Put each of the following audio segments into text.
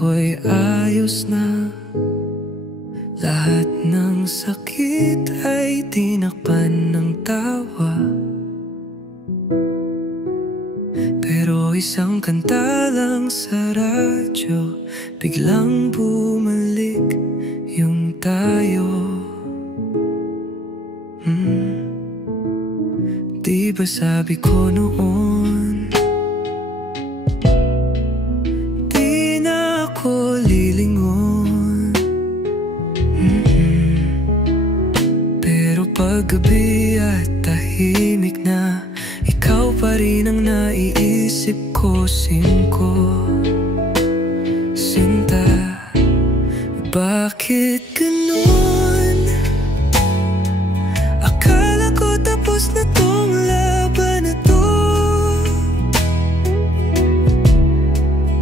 ako'y ayos na. Lahat ng sakit ay tinakpan ng tawa. Pero isang kanta lang sa radyo, biglang bumalik yung tayo. Di ba sabi ko noon, di na ako lilingon. Pero paggabi at tahimik na, ikaw pa rin ang naiisip ko, Sinta, bakit ganun? Akala ko tapos na tong laban na to,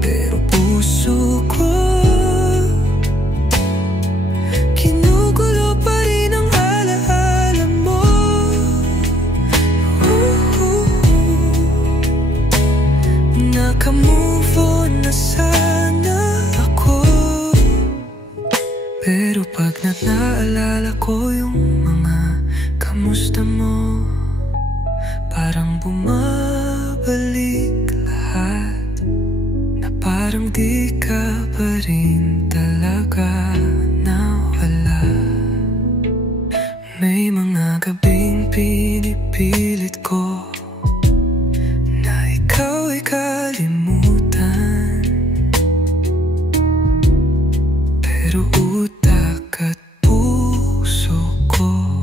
pero puso ko kinugulo pa rin ang alaala mo. Naka-move on na sana ako, pero pag naalala ko yung mga kamusta mo, parang bumabalik lahat, na parang di ka pa rin talaga nawala. May mga gabing pinipilit ko na ikaw ay kalimutan, pero utak at puso ko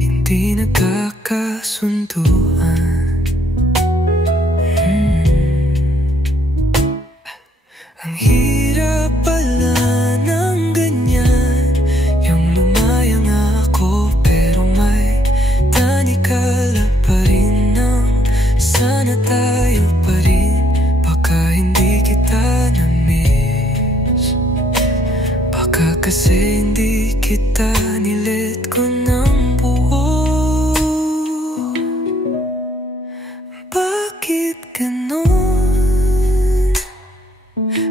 hindi nagkakasunduan. Ang hirap pala ng ganyan, yung lumaya nga ako pero may tanikala pa rin ng sana tayo pa rin. Baka hindi kita na-miss, baka kasi hindi kita nilet ko ng buo. Bakit ganon?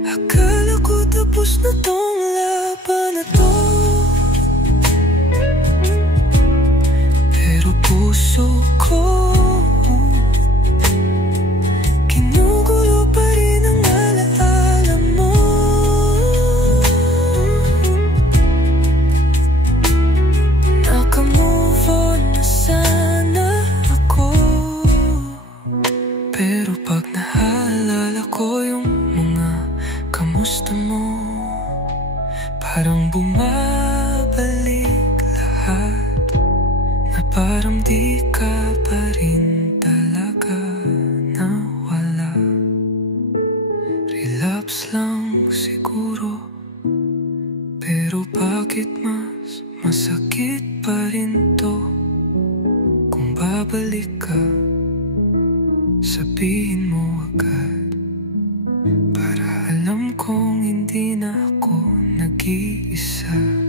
Akala ko tapos na tong laban na to, pero puso ko kinugulo pa rin ang alaala mo. Naka-move on na sana ako, pero pag naalala ko yung mga kamusta mo, parang bumabalik lahat, na parang di ka pa rin talaga nawala. Relapse lang siguro, pero bakit mas masakit pa rin to? Kung babalik ka, sabihin mo agad, para alam kong hindi na ako nag-iisa.